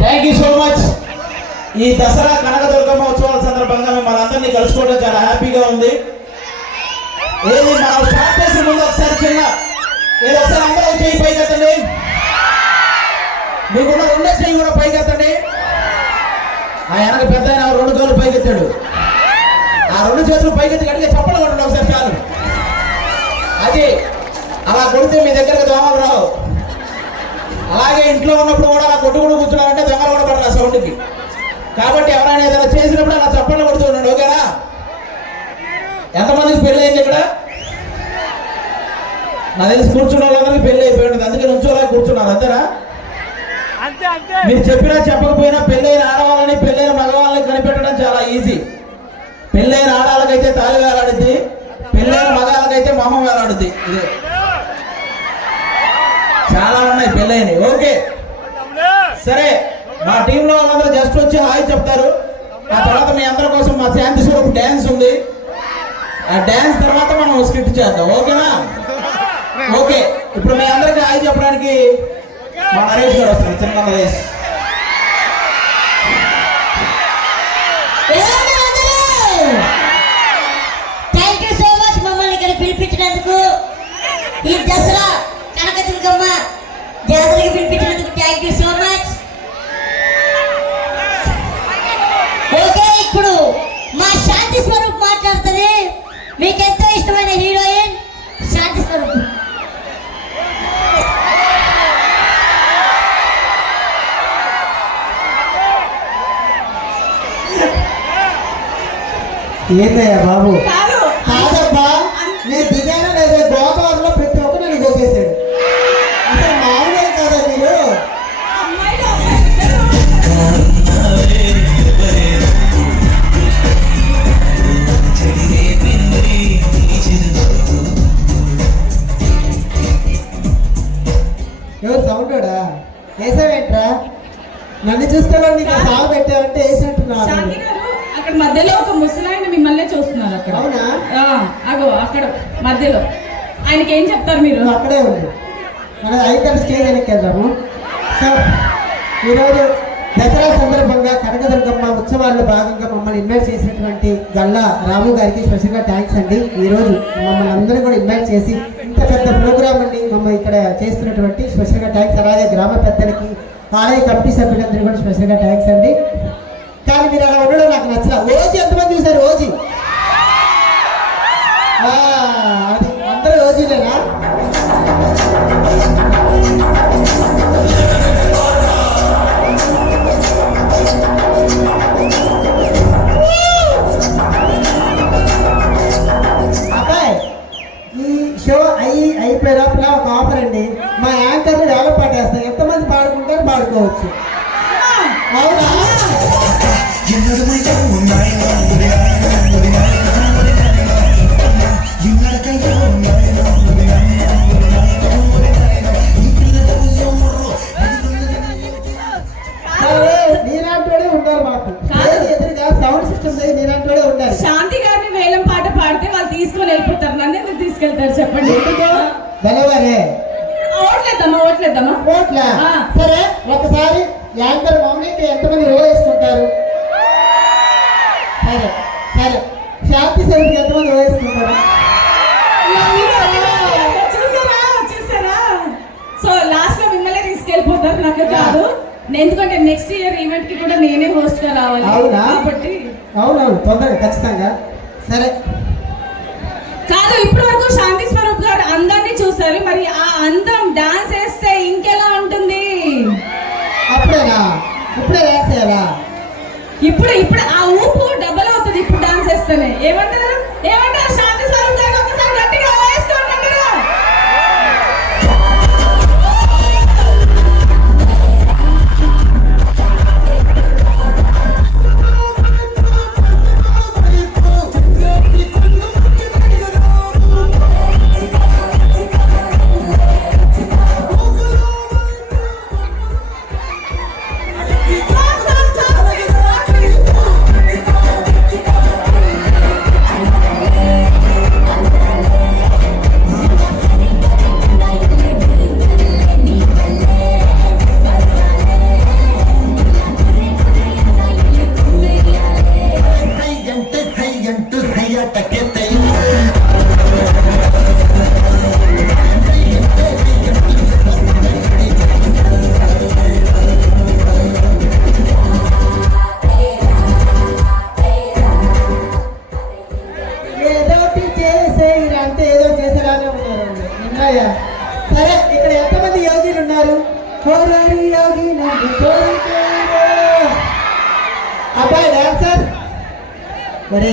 Thank you so much ఈ దసరా కనక దుర్గమ్మ ఉత్సవాల సందర్భంగా మిమ్మల్ని అందరినీ కలుసుకోవడం చాలా హ్యాపీగా ఉంది. ఏది మనం స్టార్ట్ చేసే ముందు ఒకసారి చిన్న ఏదో ఒకసారి అందరూ చేయి పైకి ఎత్తండి మీకున్న రెండో చేయి కూడా పైకి ఎత్తండి ఆ వెనక పెద్ద ఆయన రెండు కాళ్ళు పైకి ఎత్తాడు ఆ రెండు చేతులు పైకి ఎత్తి గట్టిగా చప్పలు కొట్టండి ఒకసారి చాలు. అది అలా కొడితే మీ దగ్గరకు దోమలు రావు. అలాగే ఇంట్లో ఉన్నప్పుడు కూడా అలా కొట్టుకుని కూర్చున్నామంటే దొంగలు కూడా పడరు ఆ సౌండ్కి. కాబట్టి ఎవరైనా ఏదైనా చేసినప్పుడు అలా చప్పట్లు కొడుతున్నాడు ఓకేనా? ఎంతమందికి పెళ్ళి అయింది ఇక్కడ? నా తెలిసి కూర్చున్న వాళ్ళందరికీ పెళ్ళి అయిపోయి ఉంటుంది. అందుకే నుంచోలా కూర్చున్నారు అంతేనా? మీరు చెప్పినా చెప్పకపోయినా పెళ్ళైన ఆడవాళ్ళని పెళ్ళైన మగవాళ్ళని కనిపెట్టడం చాలా ఈజీ. పెళ్ళైన ఆడవాళ్ళకైతే తాళి వేలాడుద్ది పెళ్ళైన మగాళ్ళకైతే మొహం వేలాడుద్ది. ఇదే. చాలా ఉన్నాయి పెళ్ళైనవి ఓకే. సరే మా టీంలో వాళ్ళందరూ జస్ట్ వచ్చి హాయ్ చెప్తారు. ఆ తర్వాత మీ అందరి కోసం మా శాంతి స్వరూప్ డ్యాన్స్ ఉంది. ఆ డ్యాన్స్ తర్వాత మనం స్క్రిప్ట్ చేద్దాం. ఓకేనా? ఓకే. ఇప్పుడు మీ అందరికి హాయ్ చెప్పడానికి మా నరేష్ గారు వస్తారు. చిన్న Naresh. Thank you so much మమ్మల్ని ఇక్కడ పిలిపించినందుకు. ఈ ఇప్పుడు మా శాంతి స్వరూప్ మాట్లాడుతుంది. మీకు ఎంతో ఇష్టమైన హీరోయిన్ శాంతి స్వరూప్. ఏందయ్యా బాబు? నన్ను చూస్తే కూడా నీకు సాగు పెట్టావంటే వేసినట్టున్నారు. అక్కడ మధ్యలో ఒక ముసలాయన మిమ్మల్ని చూస్తున్నారు అక్కడ. అవునా? అగో అక్కడ మధ్యలో. ఆయనకి ఏం చెప్తారు మీరు? అక్కడే ఉంది మన అయితే స్టేజ్ వెనక్కి వెళ్దాము. సో ఈరోజు దసరా సందర్భంగా కనకదుర్గమ్మ ఉత్సవాల్లో భాగంగా మమ్మల్ని ఇన్వైట్ చేసినటువంటి గల్లా రాము గారికి స్పెషల్గా థ్యాంక్స్ అండి. ఈరోజు మమ్మల్ని అందరూ కూడా ఇన్వైట్ చేసి ఇంత పెద్ద ప్రోగ్రామ్ అండి మమ్మల్ని ఇక్కడ చేస్తున్నటువంటి స్పెషల్గా థ్యాంక్స్ అలాగే గ్రామ పెద్దలకి ఆలయ కమిటీ సభ్యులందరూ కూడా స్పెషల్గా థ్యాంక్స్ అండి. కానీ మీరు అలా ఉండడం నాకు నచ్చల. ఓజీ ఎంతమంది చూసారు? ఓజీ ఆ, అది అందరూ ఓజీలేనా ఈ షో అయి అయిపోయే లోపల ఒక ఆఫర్ అండి. మా యాంకర్ని డెవలప్ పాటేస్తాం ఎంతమంది పాడుకుంటారు పాడుకోవచ్చు. నీలాంటోడే ఉండాలి మాకు. ఎదురుగా సౌండ్ సిస్టమ్ శాంతి వేలం పాట పాడితే వాళ్ళు తీసుకొని వెళ్ళిపోతారు. నన్ను ఎందుకు తీసుకెళ్తారు చెప్పండి? బలవరే ఓట్లేద్దామా ఓట్లేద్దామా ఓట్ల. సరే ఒకసారి యాంకర్ మౌనికి ఎంతమంది రో వేసుకుంటారు? సరే సరే. శాంతి సరికి ఎంతమంది రో వేసుకుంటారు? సో లాస్ట్లో మిమ్మల్ని తీసుకెళ్ళిపోతారు. నాకు కాదు. ఎందుకంటే నెక్స్ట్ ఇయర్ ఈవెంట్కి కూడా నేనే హోస్ట్గా రావాలి. అవునా? కాబట్టి అవునవును తొందరగా ఖచ్చితంగా. సరే. కాదు ఇప్పటి వరకు శాంతి స్వరూప్ గారు అందాన్ని చూసారు మరి ఆ అందం సరే ఇక్కడ ఎంతమంది యోగిలు ఉన్నారు? కోరారి యోగి అబ్బాయి డాన్సర్ మరి